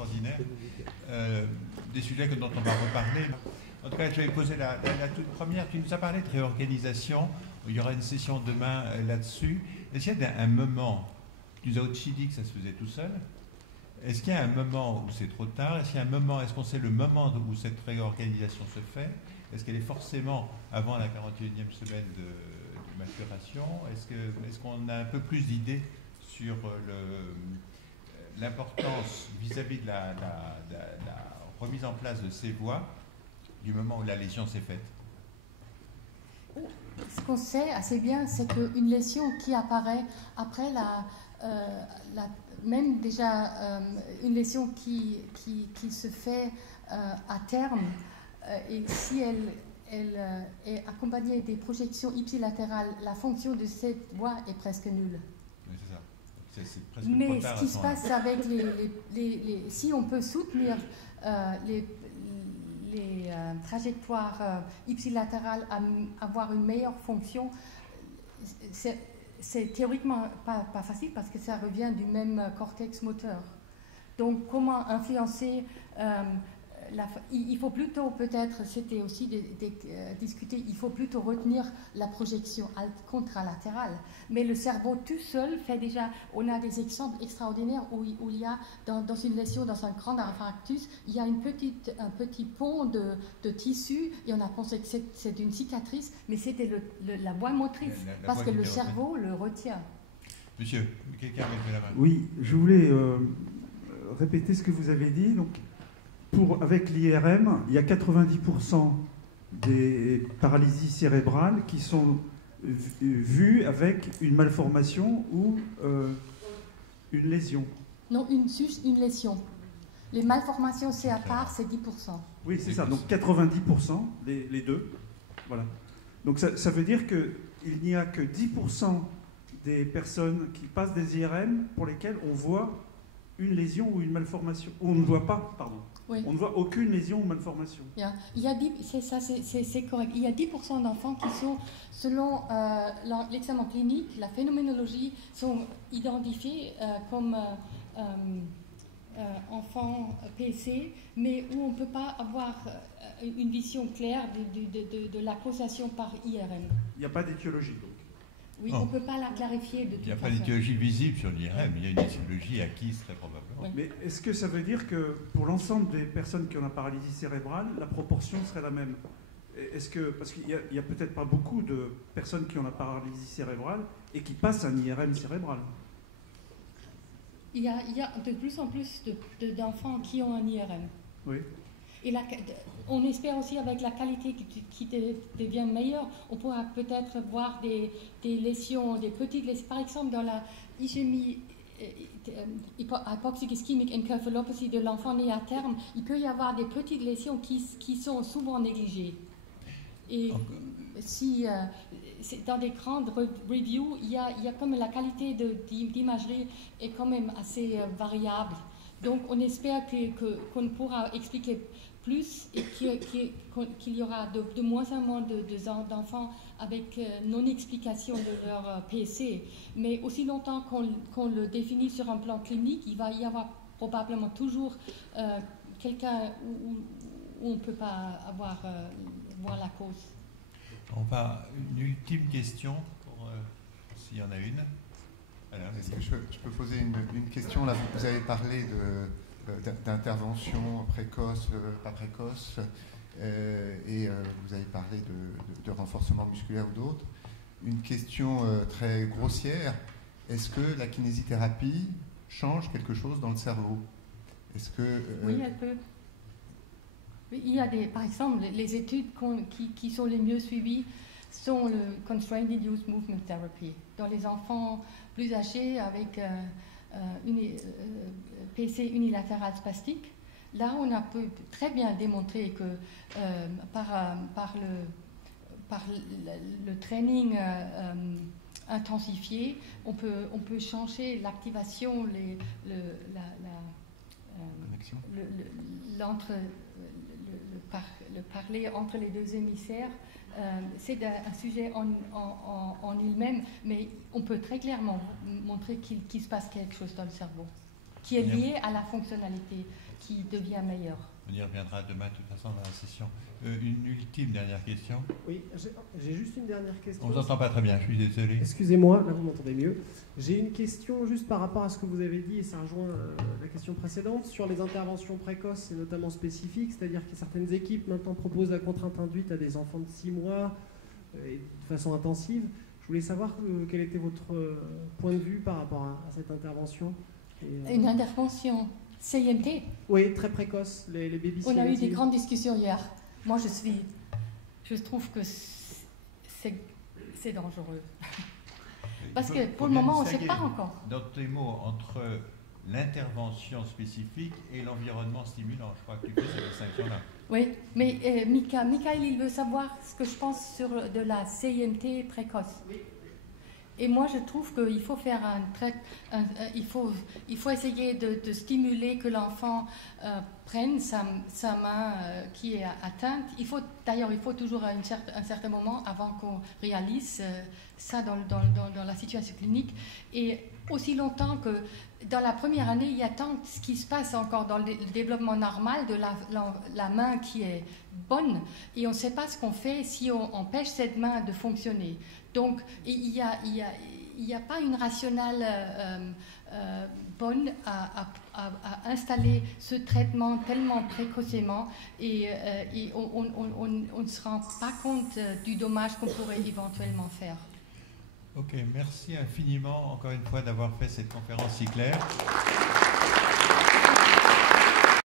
extraordinaire. Des sujets dont on va reparler. En tout cas, je vais poser la toute première. Tu nous as parlé de réorganisation. Il y aura une session demain là-dessus. Est-ce qu'il y a un moment, tu nous as aussi dit que ça se faisait tout seul. Est-ce qu'il y a un moment où c'est trop tard? Est-ce qu'il y a un moment, est-ce qu'on sait le moment où cette réorganisation se fait? Est-ce qu'elle est forcément avant la 41e semaine de maturation? Est-ce qu'on a un peu plus d'idées sur l'importance vis-à-vis de la remise en place de ces voies du moment où la lésion s'est faite? Ce qu'on sait assez bien, c'est qu'une lésion qui apparaît après même déjà une lésion qui se fait à terme, et si elle est accompagnée des projections ipsilatérales, la fonction de cette voie est presque nulle. Oui, c'est ça. C'est presque Mais trop tard ce qui se passe avec si on peut soutenir les trajectoires ipsilatérales à avoir une meilleure fonction, c'est théoriquement pas facile parce que ça revient du même cortex moteur. Donc comment influencer il faut plutôt peut-être, c'était aussi discuté, il faut plutôt retenir la projection contralatérale. Mais le cerveau tout seul fait déjà, on a des exemples extraordinaires où il y a dans une lésion, dans un grand infarctus, il y a un petit pont de tissu et on a pensé que c'est une cicatrice, mais c'était la voie motrice, parce que le cerveau le retient. Monsieur, quelqu'un a levé la main. Oui, je voulais répéter ce que vous avez dit. Donc, avec l'IRM, il y a 90% des paralysies cérébrales qui sont vues avec une malformation ou une lésion. Non, une lésion. Les malformations, c'est à part, c'est 10%. Oui, c'est ça. Donc 90%, les deux. Voilà. Donc ça veut dire qu'il n'y a que 10% des personnes qui passent des IRM pour lesquelles on voit une lésion ou une malformation. On ne voit pas, pardon. Oui. On ne voit aucune lésion ou malformation. Yeah. C'est correct. Il y a 10% d'enfants qui sont, selon l'examen clinique, la phénoménologie, sont identifiés comme enfants PC, mais où on ne peut pas avoir une vision claire de la causation par IRM. Il n'y a pas d'étiologie, donc. Oui, on ne peut pas la clarifier de toute façon. Il n'y a pas d'étiologie visible sur l'IRM, il y a une étiologie acquise très probablement. Oui. Mais est-ce que ça veut dire que pour l'ensemble des personnes qui ont la paralysie cérébrale, la proportion serait la même? Parce qu'il n'y a peut-être pas beaucoup de personnes qui ont la paralysie cérébrale et qui passent un IRM cérébral. Il y a de plus en plus d'enfants qui ont un IRM. Oui. Et on espère aussi avec la qualité qui devient meilleure, on pourra peut-être voir des lésions, des petites lésions. Par exemple, dans la ischémie hypoxique ischémique encéphalopathy de l'enfant né à terme, il peut y avoir des petites lésions qui sont souvent négligées. Et si dans des grandes reviews, il y a comme la qualité d'imagerie est quand même assez variable. Donc on espère qu'on pourra expliquer plus et qu'il y aura de moins en moins d'enfants avec non-explication de leur PC. Mais aussi longtemps qu'on le définit sur un plan clinique, il va y avoir probablement toujours quelqu'un où on ne peut pas voir la cause. On va une ultime question, s'il y en a une. Est-ce que je peux poser une question? Là, vous avez parlé d'intervention précoce, pas précoce, et vous avez parlé de renforcement musculaire ou d'autres. Une question très grossière, est-ce que la kinésithérapie change quelque chose dans le cerveau? Est-ce que oui, elle peut. Il y a par exemple, les études qui sont les mieux suivies sont le Constraint Induced Movement Therapy. Dans les enfants plus âgés avec PC unilatéral spastique, là on a très bien démontré que par le training intensifié, on peut changer l'activation, le parler entre les deux hémisphères. C'est un sujet en lui-même, mais on peut très clairement montrer qu'il se passe quelque chose dans le cerveau qui est lié à la fonctionnalité qui devient meilleur. On y reviendra demain, de toute façon, dans la session. Une ultime dernière question. Oui, j'ai juste une dernière question. On ne vous entend pas très bien, je suis désolé. Excusez-moi, là vous m'entendez mieux. J'ai une question juste par rapport à ce que vous avez dit, et ça rejoint la question précédente, sur les interventions précoces et notamment spécifiques, c'est-à-dire que certaines équipes maintenant proposent la contrainte induite à des enfants de 6 mois et de façon intensive. Je voulais savoir quel était votre point de vue par rapport à cette intervention. Une intervention CIMT? Oui, très précoce, les baby On a eu CIMT. des grandes discussions hier. Moi, je trouve que c'est dangereux. Parce que pour le moment, on ne sait pas encore. Dans tes mots, entre l'intervention spécifique et l'environnement stimulant, je crois que tu fais cette distinction-là. Oui, mais Michael, il veut savoir ce que je pense sur de la CIMT précoce. Et moi, je trouve qu'il faut faire il faut essayer de stimuler que l'enfant prenne sa main qui est atteinte. D'ailleurs, il faut toujours un certain moment avant qu'on réalise ça dans la situation clinique. Et aussi longtemps que dans la première année, il y a tant ce qui se passe encore dans le développement normal de la main qui est bonne. Et on ne sait pas ce qu'on fait si on empêche cette main de fonctionner. Donc, il n'y a pas une rationale bonne à installer ce traitement tellement précocement et on ne se rend pas compte du dommage qu'on pourrait éventuellement faire. Ok, merci infiniment encore une fois d'avoir fait cette conférence si claire.